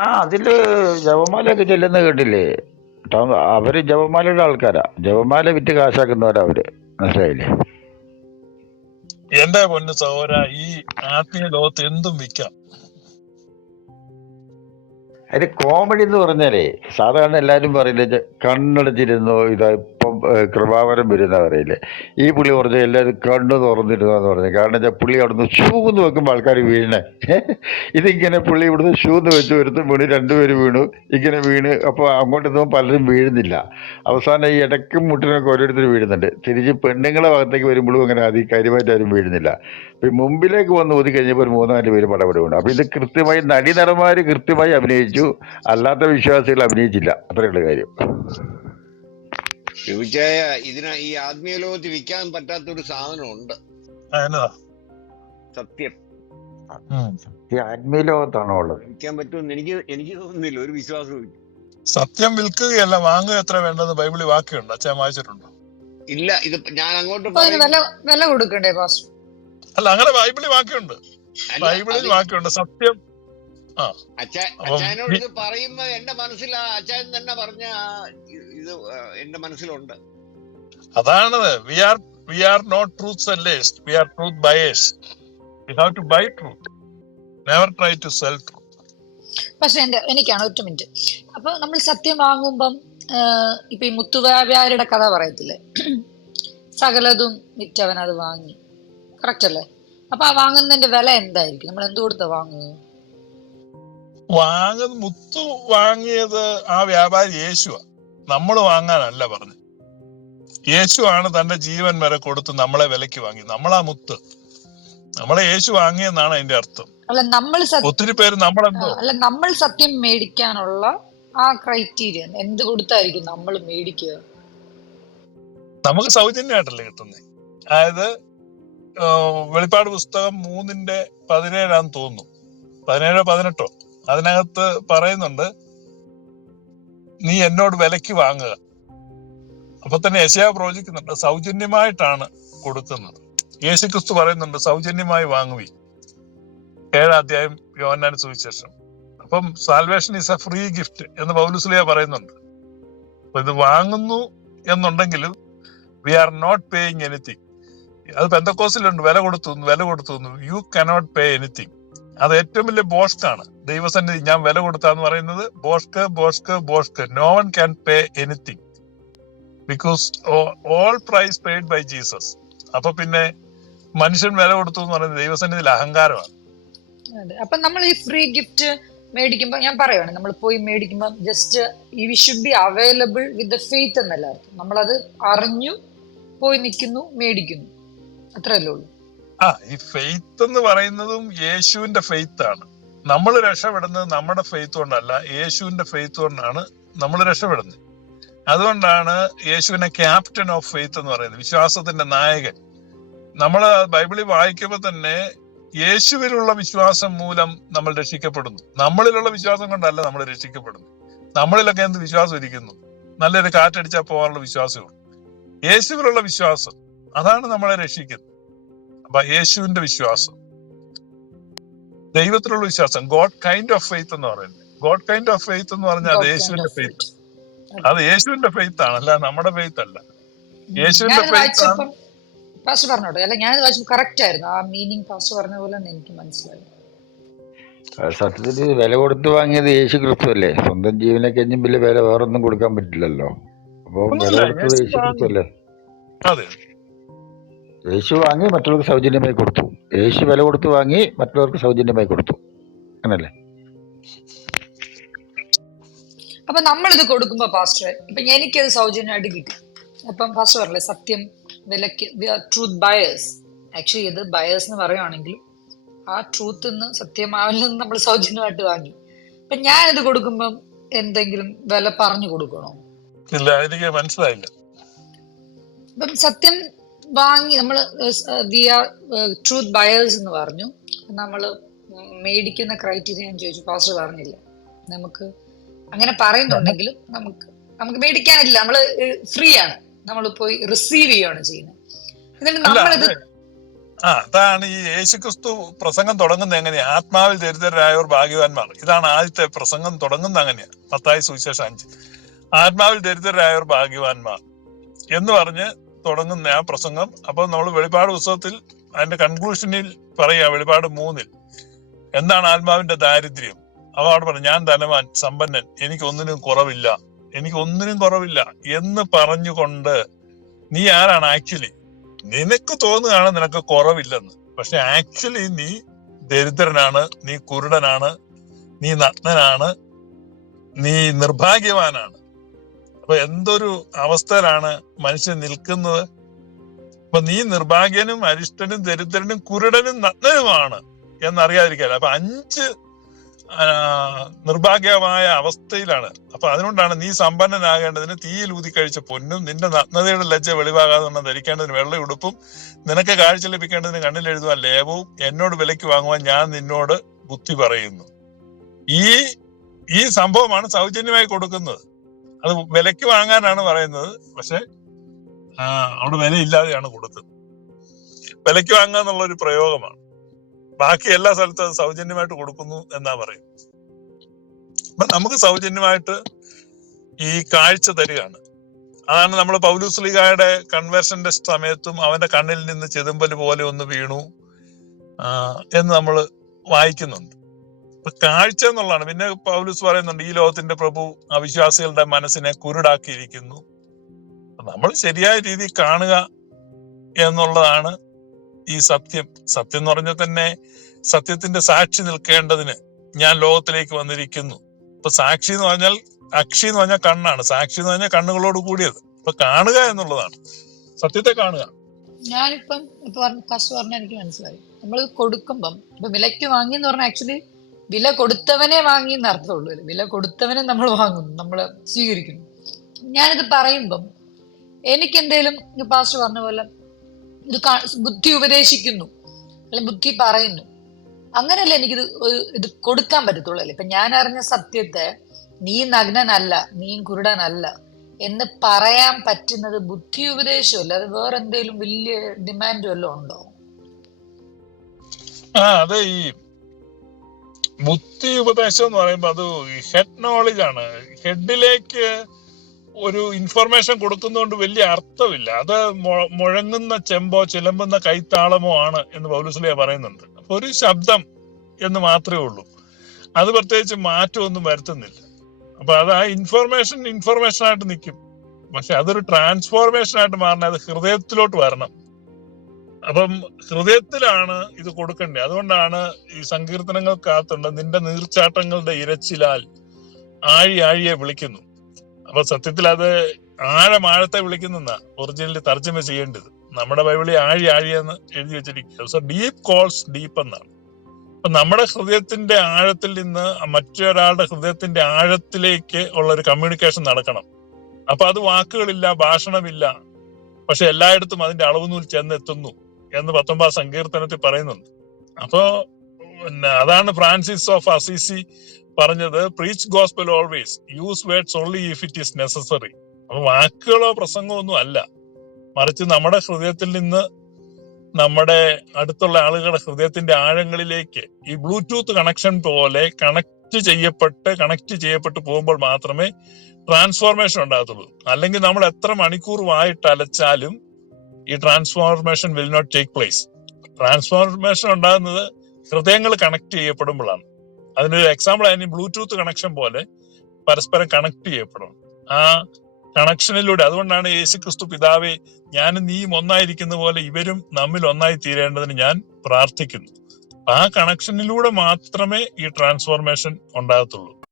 ആ അതിൽ ജപമാലയൊക്കെ ചെല്ലുന്ന കേട്ടില്ലേ? ടൗൺ അവർ ജപമാലയുടെ ആൾക്കാരാ. ജപമാല വിറ്റ് കാശാക്കുന്നവരാ അവർ. മനസ്സിലായില്ലേ? എന്റെ പൊന്ന് സഹോദര ഈ ആത്മീയ ലോകത്ത് എന്തും വിൽക്കാം അതിന് കോമഡി എന്ന് പറഞ്ഞാലേ സാധാരണ എല്ലാരും പറയില്ല കണ്ണടച്ചിരുന്നോ കണ്ണടച്ചിരുന്നു ഇതാ ഇപ്പം കൃപാവരം വരുന്ന പറയില്ലേ ഈ പുള്ളി പറഞ്ഞ എല്ലാവരും കണ്ണു തുറന്നിരുന്നെന്ന് പറഞ്ഞു. കാരണം വെച്ചാൽ പുള്ളി അവിടുന്ന് ഷൂന്ന് വെക്കുമ്പോൾ ആൾക്കാർ വീണേ. ഇതിങ്ങനെ പുള്ളി ഇവിടുന്ന് ഷൂന്ന് വെച്ച് ഒരുത്തും വീണ് രണ്ടുപേര് വീണു ഇങ്ങനെ വീണ്. അപ്പോൾ അങ്ങോട്ട് പലരും വീഴുന്നില്ല. അവസാനം ഈ ഇടയ്ക്കും മുട്ടിനൊക്കെ ഓരോരുത്തർ വീഴുന്നുണ്ട്. തിരിച്ച് പെണ്ണുങ്ങളെ ഭാഗത്തേക്ക് വരുമ്പോഴും അങ്ങനെ അധികം കാര്യമായിട്ട് ആരും വീഴുന്നില്ല. അപ്പം ഈ മുമ്പിലേക്ക് വന്ന് ഊതി കഴിഞ്ഞപ്പോൾ ഒരു മൂന്നാൽ പേര് പടപടി വീണു അപ്പോൾ ഇത് കൃത്യമായി നടീനടന്മാര് കൃത്യമായി അഭിനയിച്ചു. അല്ലാത്ത വിശ്വാസികൾ അഭിനയിച്ചില്ല. അത്രയുള്ള കാര്യം. ചോദിച്ചായ ഇതിന ഈ ആത്മീയ ലോകത്ത് വിൽക്കാൻ പറ്റാത്ത ഒരു സാധനം ഉണ്ട് സത്യം. സത്യം ആത്മീയ ലോകത്താണോ ഉള്ളത്? വിൽക്കാൻ പറ്റുമെന്ന് എനിക്ക് എനിക്ക് തോന്നുന്നില്ല. ഒരു വിശ്വാസവും. സത്യം വിൽക്കുകയല്ല വാങ്ങുക എത്ര വേണ്ടെന്ന് ബൈബിളിൽ വാക്യമുണ്ട്. അച്ഛൻ വായിച്ചിട്ടുണ്ടോ? ഇല്ല ഇത് ഞാൻ അങ്ങോട്ട് വില കൊടുക്കണ്ടേ പാസ്റ്റർ? അല്ല അങ്ങനെ ബൈബിളിൽ വാക്യമുണ്ട്. ബൈബിളിൽ വാക്കുണ്ട് വാക്യമുണ്ട്. സത്യം അച്ഛനോട് ഇത് പറയുമ്പോ എന്റെ മനസ്സിൽ അച്ഛൻ തന്നെ പറഞ്ഞ ഇത് എന്റെ മനസ്സിലുണ്ട്. അതാണ് we are we are not truth sellers we are truth buyers we have to buy truth never try to sell truth പക്ഷെ എന്റെ എനിക്കാണ് ഒറ്റ മിനിറ്റ്. അപ്പൊ നമ്മൾ സത്യം വാങ്ങുമ്പം ഇപ്പൊ ഈ മുത്തുവ്യാപാരിയുടെ കഥ പറയത്തില്ലേ? സകലതും വിറ്റവൻ അത് വാങ്ങി. കറക്റ്റ് അല്ലേ? അപ്പൊ ആ വാങ്ങുന്നതിന്റെ വില എന്തായിരിക്കും? നമ്മൾ എന്ത് കൊടുത്താ വാങ്ങുക? വാങ്ങുന്ന മുത്തു വാങ്ങിയത് ആ വ്യാപാരി യേശുവാ. നമ്മൾ വാങ്ങാനല്ല പറഞ്ഞു യേശുവാണ് തന്റെ ജീവൻ വരെ കൊടുത്ത് നമ്മളെ വിലക്ക് വാങ്ങി നമ്മളാ മുത്ത്. നമ്മളെ യേശു വാങ്ങിയെന്നാണ് അതിന്റെ അർത്ഥം. അല്ല നമ്മൾ ഒത്തിരി പേര് നമ്മളെന്തോ? അല്ല നമ്മൾ സത്യം മേടിക്കാനുള്ള ആ ക്രൈറ്റീരിയ എന്ത് കൊടുത്തായിരിക്കും നമ്മൾ മേടിക്കുക? നമുക്ക് സൗജന്യമായിട്ടല്ലേ കിട്ടുന്നത് അതായത് വെളിപ്പാട് പുസ്തകം മൂന്നിന്റെ പതിനേഴാന്ന് തോന്നുന്നു. പതിനേഴോ പതിനെട്ടോ? അതിനകത്ത് പറയുന്നുണ്ട് നീ എന്നോട് വിലക്ക് വാങ്ങുക. അപ്പൊ തന്നെ യശയാ പ്രവചിക്കുന്നുണ്ട് സൗജന്യമായിട്ടാണ് കൊടുക്കുന്നത്. യേശു ക്രിസ്തു പറയുന്നുണ്ട് സൗജന്യമായി വാങ്ങുവി ഏഴാധ്യായം യോഹന്നാൻ സുവിശേഷം. അപ്പം salvation is a free gift എന്ന് പൗലുസ്ലിയ പറയുന്നുണ്ട്. അപ്പൊ ഇത് വാങ്ങുന്നു എന്നുണ്ടെങ്കിലും we are not paying anything അത് പെന്തക്കോസിലുണ്ട് വില കൊടുത്തു വില കൊടുത്തു. യു കനോട്ട് പേ എനിത്തിങ് അത് ഏറ്റവും വലിയ ബോഷ്കാണ് ദൈവസന്നിധി ഞാൻ വില കൊടുത്താന്ന് പറയുന്നത് ബോഷ്ക് ബോഷ്ക് ബോഷ്ക് no one can pay anything because all price paid by Jesus അപ്പൊ പിന്നെ മനുഷ്യൻ വില കൊടുത്തു എന്ന് പറയുന്നത് ദൈവസന്നിധിയിൽ അഹങ്കാരമാണ്. അപ്പൊ നമ്മൾ ഈ ഫ്രീ ഗിഫ്റ്റ് മേടിക്കുമ്പോൾ ഞാൻ പറയുവാണ്. നമ്മൾ പോയി മേടിക്കുമ്പോൾ ജസ്റ്റ് ഈ we should be available with the faith എന്നല്ല നമ്മളത് അറിഞ്ഞു പോയി നിൽക്കുന്നു മേടിക്കുന്നു. അത്രയല്ലേ ഉള്ളൂ. ആ ഈ ഫെയ്ത്ത് എന്ന് പറയുന്നതും യേശുവിന്റെ ഫെയ്ത്ത് ആണ്. നമ്മൾ രക്ഷപ്പെടുന്നത് നമ്മുടെ ഫെയ്ത്ത് കൊണ്ടല്ല യേശുവിന്റെ ഫെയ്ത്ത് കൊണ്ടാണ് നമ്മൾ രക്ഷപ്പെടുന്നത്. അതുകൊണ്ടാണ് യേശുവിനെ ക്യാപ്റ്റൻ ഓഫ് ഫെയ്ത്ത് എന്ന് പറയുന്നത് വിശ്വാസത്തിന്റെ നായകൻ. നമ്മൾ ബൈബിളിൽ വായിക്കുമ്പോൾ തന്നെ യേശുവിലുള്ള വിശ്വാസം മൂലം നമ്മൾ രക്ഷിക്കപ്പെടുന്നു. നമ്മളിലുള്ള വിശ്വാസം കൊണ്ടല്ല നമ്മൾ രക്ഷിക്കപ്പെടുന്നു നമ്മളിലൊക്കെ എന്ത് വിശ്വാസം ഇരിക്കുന്നു? നല്ലൊരു കാറ്റടിച്ചാൽ പോകാനുള്ള വിശ്വാസമേ ഉള്ളൂ. യേശുവിലുള്ള വിശ്വാസം അതാണ് നമ്മളെ രക്ഷിക്കുന്നത്. യേശുവിന്റെ വിശ്വാസം. ദൈവത്തിലുള്ള വിശ്വാസം. ഗോഡ് കൈൻഡ് ഓഫ് ഫെയ്ത്ത് എന്ന് പറയുന്നത്. ഗോഡ് കൈൻഡ് ഓഫ് ഫെയ്ത്ത് എന്ന് പറഞ്ഞാൽ അത് യേശുവിന്റെ ഫെയ്ത്ത് അത് യേശുവിന്റെ ഫെയ്ത്ത് ആണ്. അല്ല നമ്മുടെ ഫെയ്ത്ത് അല്ല. യേശുവിന്റെ ഫെയ്ത്ത് ആണ്. പാസ്റ്റർ പറഞ്ഞോട്ടെ. അല്ല ഞാൻ വായിച്ചപ്പോൾ കറക്റ്റ് ആയിരുന്നു. ആ മീനിങ് പാസ്റ്റർ പറഞ്ഞ പോലെ തന്നെ എനിക്ക് മനസ്സിലായി. ആ, സത്യത്തിൽ വില കൊടുത്ത് വാങ്ങിയത് യേശു ക്രിസ്തു അല്ലേ? സ്വന്തം ജീവനെ കഴിഞ്ഞും വേറെ വില വേറൊന്നും കൊടുക്കാൻ പറ്റില്ലല്ലോ. അപ്പോൾ വില കൊടുത്തത് യേശു യേശു ക്രിസ്തു അല്ലേ? അതെ. യേശു വാങ്ങി മറ്റുള്ളവർക്ക് സൗജന്യമായി കൊടുത്തു. യേശു വില കൊടുത്ത് വാങ്ങി മറ്റുള്ളവർക്ക് സൗജന്യമായി കൊടുത്തു. അങ്ങനല്ലേ? അപ്പൊ നമ്മളിത് കൊടുക്കുമ്പോ പാസ്റ്റർ ഇപ്പൊ എനിക്കത് സൗജന്യമായിട്ട് കിട്ടി. അപ്പം ഫാസ്റ്റർ പറഞ്ഞില്ലേ സത്യം വിലക്ക് ട്രൂത്ത് ബയേഴ്സ് ആക്ച്വലി ഇത് ബയേഴ്സ് എന്ന് പറയുവാണെങ്കിൽ ആ ട്രൂത്ത് നിന്ന് സത്യമാവിൽ നിന്ന് നമ്മൾ സൗജന്യമായിട്ട് വാങ്ങി. അപ്പൊ ഞാനിത് കൊടുക്കുമ്പം എന്തെങ്കിലും വില പറഞ്ഞു കൊടുക്കണോ? ഇല്ല എനിക്ക് മനസ്സിലായില്ല. അപ്പം സത്യം വാങ്ങി നമ്മൾ ട്രൂത്ത് ബയേഴ്സ് എന്ന് പറഞ്ഞു. നമ്മൾ മേടിക്കുന്ന ക്രൈറ്റീരിയ ഞാൻ ചോദിച്ചു. പാസ്റ്റർ പറഞ്ഞില്ല. നമുക്ക് അങ്ങനെ പറയുന്നുണ്ടെങ്കിലും നമുക്ക് നമുക്ക് മേടിക്കാനില്ല. നമ്മൾ ഫ്രീ ആണ്. നമ്മൾ പോയി റിസീവ് ചെയ്യുകയാണ് ചെയ്യുന്നത്. എന്നിട്ട് നമ്മളിത് ആ അതാണ് ഈ യേശുക്രിസ്തു പ്രസംഗം തുടങ്ങുന്നത് എങ്ങനെയാ? ആത്മാവിൽ ദരിദ്രരായവർ ഭാഗ്യവാന്മാർ. ഇതാണ് ആദ്യത്തെ പ്രസംഗം തുടങ്ങുന്നത് അങ്ങനെയാ. പത്തായി സുവിശേഷം അഞ്ച്. ആത്മാവിൽ ദരിദ്രരായവർ ഭാഗ്യവാന്മാർ എന്ന് പറഞ്ഞ് തുടങ്ങുന്ന ആ പ്രസംഗം. അപ്പൊ നമ്മൾ വെളിപാട് ഉത്സവത്തിൽ അതിന്റെ കൺക്ലൂഷനിൽ പറയാ വെളിപാട് മൂന്നിൽ. എന്താണ് ആത്മാവിന്റെ ദാരിദ്ര്യം? അവ അവിടെ പറഞ്ഞു ഞാൻ ധനവാൻ സമ്പന്നൻ എനിക്ക് ഒന്നിനും കുറവില്ല. എനിക്ക് ഒന്നിനും കുറവില്ല. എന്ന് പറഞ്ഞുകൊണ്ട് നീ ആരാണ് ആക്ച്വലി നിനക്ക് തോന്നുകയാണ് നിനക്ക് കുറവില്ലെന്ന്. പക്ഷെ ആക്ച്വലി നീ ദരിദ്രനാണ് നീ കുരുടനാണ് നീ നഗ്നനാണ് നീ നിർഭാഗ്യവാനാണ്. അപ്പൊ എന്തൊരു അവസ്ഥയിലാണ് മനുഷ്യൻ നിൽക്കുന്നത്? അപ്പൊ നീ നിർഭാഗ്യനും അരിഷ്ടനും ദരിദ്രനും കുരുടനും നഗ്നനുമാണ് എന്നറിയാതിരിക്കാല്ല അപ്പൊ അഞ്ച് നിർഭാഗ്യമായ അവസ്ഥയിലാണ്. അപ്പൊ അതുകൊണ്ടാണ് നീ സമ്പന്നനാകേണ്ടതിന് തീയിൽ ഊതി കഴിച്ച പൊന്നും നിന്റെ നഗ്നതയുടെ ലജ്ജ വെളിവാകാതെ നിന്ന് ധരിക്കേണ്ടതിന് വെള്ളയുടുപ്പും നിനക്ക് കാഴ്ച ലഭിക്കേണ്ടതിന് കണ്ണിൽ എഴുതുവാൻ ലേപവും എന്നോട് വിലയ്ക്ക് വാങ്ങുവാൻ ഞാൻ നിന്നോട് ബുദ്ധി പറയുന്നു. ഈ ഈ സംഭവമാണ് സൗജന്യമായി കൊടുക്കുന്നത്. അത് വിലക്ക് വാങ്ങാനാണ് പറയുന്നത്. പക്ഷെ അവിടെ വില ഇല്ലാതെയാണ് കൊടുത്തത്. വിലക്ക് വാങ്ങുക എന്നുള്ള ഒരു പ്രയോഗമാണ്. ബാക്കി എല്ലാ സ്ഥലത്തും അത് സൗജന്യമായിട്ട് കൊടുക്കുന്നു എന്നാ പറയുന്നത്. അപ്പൊ നമുക്ക് സൗജന്യമായിട്ട് ഈ കാഴ്ച തരികയാണ്. അതാണ് നമ്മൾ പൗലുസ്ലിഗായുടെ കൺവേർഷന്റെ സമയത്തും അവന്റെ കണ്ണിൽ നിന്ന് ചെതുമ്പൽ പോലെ ഒന്ന് വീണു എന്ന് നമ്മൾ വായിക്കുന്നുണ്ട്. കാഴ്ച എന്നുള്ളതാണ്. പിന്നെ പൗലൂസ് പറയുന്നുണ്ട് ഈ ലോകത്തിന്റെ പ്രഭു അവിശ്വാസികളുടെ മനസ്സിനെ കുരുടാക്കിയിരിക്കുന്നു. നമ്മൾ ശരിയായ രീതി കാണുക എന്നുള്ളതാണ് ഈ സത്യം. സത്യം എന്ന് പറഞ്ഞാൽ തന്നെ സത്യത്തിന്റെ സാക്ഷി നിൽക്കേണ്ടതിന് ഞാൻ ലോകത്തിലേക്ക് വന്നിരിക്കുന്നു. ഇപ്പൊ സാക്ഷി എന്ന് പറഞ്ഞാൽ അക്ഷി എന്ന് പറഞ്ഞാൽ കണ്ണാണ്. സാക്ഷി എന്ന് പറഞ്ഞാൽ കണ്ണുകളോട് കൂടിയത്. ഇപ്പൊ കാണുക എന്നുള്ളതാണ്. സത്യത്തെ കാണുക. ഞാനിപ്പം പറഞ്ഞ കഷ്ട പറഞ്ഞ എനിക്ക് മനസ്സിലായി. നമ്മൾ കൊടുക്കുമ്പം ഇപ്പൊ വിലയ്ക്ക് വാങ്ങി എന്ന് പറഞ്ഞാൽ ആക്ച്വലി വില കൊടുത്തവനെ വാങ്ങി എന്ന് അർത്ഥമുള്ളൂ അല്ലേ? വില കൊടുത്തവനെ നമ്മൾ വാങ്ങുന്നു നമ്മൾ സ്വീകരിക്കുന്നു. ഞാനിത് പറയുമ്പം എനിക്ക് എന്തേലും പാസ്റ്റർ പറഞ്ഞ പോലെ ഇത് ബുദ്ധി ഉപദേശിക്കുന്നു അല്ലെങ്കിൽ ബുദ്ധി പറയുന്നു. അങ്ങനെയല്ലേ എനിക്കിത് ഒരു ഇത് കൊടുക്കാൻ പറ്റത്തുള്ളൂ അല്ലേ? ഇപ്പൊ ഞാൻ അറിഞ്ഞ സത്യത്തെ നീ നഗ്നനല്ല നീ കുരുടനല്ല എന്ന് പറയാൻ പറ്റുന്നത് ബുദ്ധി ഉപദേശമല്ല അത് വേറെ എന്തെങ്കിലും വലിയ ഡിമാൻഡ് വല്ലതും ഉണ്ടോ? ആ അതെ ഈ ബുദ്ധി ഉപദേശം എന്ന് പറയുമ്പോൾ അത് ഹെഡ് നോളജ് ആണ്. ഹെഡിലേക്ക് ഒരു ഇൻഫർമേഷൻ കൊടുക്കുന്നതുകൊണ്ട് വലിയ അർത്ഥമില്ല. അത് മുഴങ്ങുന്ന ചെമ്പോ ചിലമ്പുന്ന കൈത്താളമോ ആണ് എന്ന് പൗലുസ്ലിയ പറയുന്നുണ്ട്. അപ്പൊ ഒരു ശബ്ദം എന്ന് മാത്രമേ ഉള്ളൂ. അത് പ്രത്യേകിച്ച് മാറ്റമൊന്നും വരുത്തുന്നില്ല. അപ്പൊ അത് ആ ഇൻഫർമേഷൻ ഇൻഫർമേഷൻ ആയിട്ട് നിൽക്കും പക്ഷെ അതൊരു ട്രാൻസ്ഫോർമേഷൻ ആയിട്ട് മാറണം. അത് ഹൃദയത്തിലോട്ട് വരണം. അപ്പം ഹൃദയത്തിലാണ് ഇത് കൊടുക്കേണ്ടത്. അതുകൊണ്ടാണ് ഈ സങ്കീർത്തനങ്ങൾക്കകത്തുണ്ട് നിന്റെ നീർച്ചാട്ടങ്ങളുടെ ഇരച്ചിലാൽ ആഴി ആഴിയെ വിളിക്കുന്നു. അപ്പൊ സത്യത്തിൽ അത് ആഴം ആഴത്തെ വിളിക്കുന്ന ഒറിജിനലി തർജമ ചെയ്യേണ്ടത്. നമ്മുടെ ബൈബിളിൽ ആഴി ആഴിയെന്ന് എഴുതി വെച്ചിരിക്കുക സോ ഡീപ് കോൾസ് ഡീപ്പ് എന്നാണ്. അപ്പൊ നമ്മുടെ ഹൃദയത്തിന്റെ ആഴത്തിൽ നിന്ന് മറ്റൊരാളുടെ ഹൃദയത്തിന്റെ ആഴത്തിലേക്ക് ഉള്ള ഒരു കമ്മ്യൂണിക്കേഷൻ നടക്കണം. അപ്പൊ അത് വാക്കുകളില്ല ഭാഷണമില്ല. പക്ഷെ എല്ലായിടത്തും അതിന്റെ അളവ് നൂൽ ചെന്നെത്തുന്നു. എന്ന് പത്തൊമ്പത് സങ്കീർത്തനത്തിൽ പറയുന്നുണ്ട്. അപ്പോ പിന്നെ അതാണ് ഫ്രാൻസിസ് ഓഫ് അസീസി പറഞ്ഞത് preach gospel always use words only if it is necessary അപ്പൊ വാക്കുകളോ പ്രസംഗമോ ഒന്നും അല്ല. മറിച്ച് നമ്മുടെ ഹൃദയത്തിൽ നിന്ന് നമ്മുടെ അടുത്തുള്ള ആളുകളുടെ ഹൃദയത്തിന്റെ ആഴങ്ങളിലേക്ക് ഈ ബ്ലൂടൂത്ത് കണക്ഷൻ പോലെ കണക്ട് ചെയ്യപ്പെട്ട് കണക്ട് ചെയ്യപ്പെട്ട് പോകുമ്പോൾ മാത്രമേ ട്രാൻസ്ഫോർമേഷൻ ഉണ്ടാകത്തുള്ളൂ. അല്ലെങ്കിൽ നമ്മൾ എത്ര മണിക്കൂർ വായിട്ട് അലച്ചാലും ഈ transformation will not take place transformation ഉണ്ടാകുന്നത് ഹൃദയങ്ങൾ കണക്ട് ചെയ്യപ്പെടുമ്പോഴാണ്. അതിനൊരു എക്സാമ്പിൾ അതിന് ബ്ലൂടൂത്ത് കണക്ഷൻ പോലെ പരസ്പരം കണക്ട് ചെയ്യപ്പെടും. ആ കണക്ഷനിലൂടെ അതുകൊണ്ടാണ് യേശു ക്രിസ്തു പിതാവെ ഞാനും നീയും ഒന്നായിരിക്കുന്ന പോലെ ഇവരും നമ്മിൽ ഒന്നായി തീരേണ്ടതിന് ഞാൻ പ്രാർത്ഥിക്കുന്നു. ആ കണക്ഷനിലൂടെ മാത്രമേ ഈ ട്രാൻസ്ഫോർമേഷൻ ഉണ്ടാകത്തുള്ളൂ.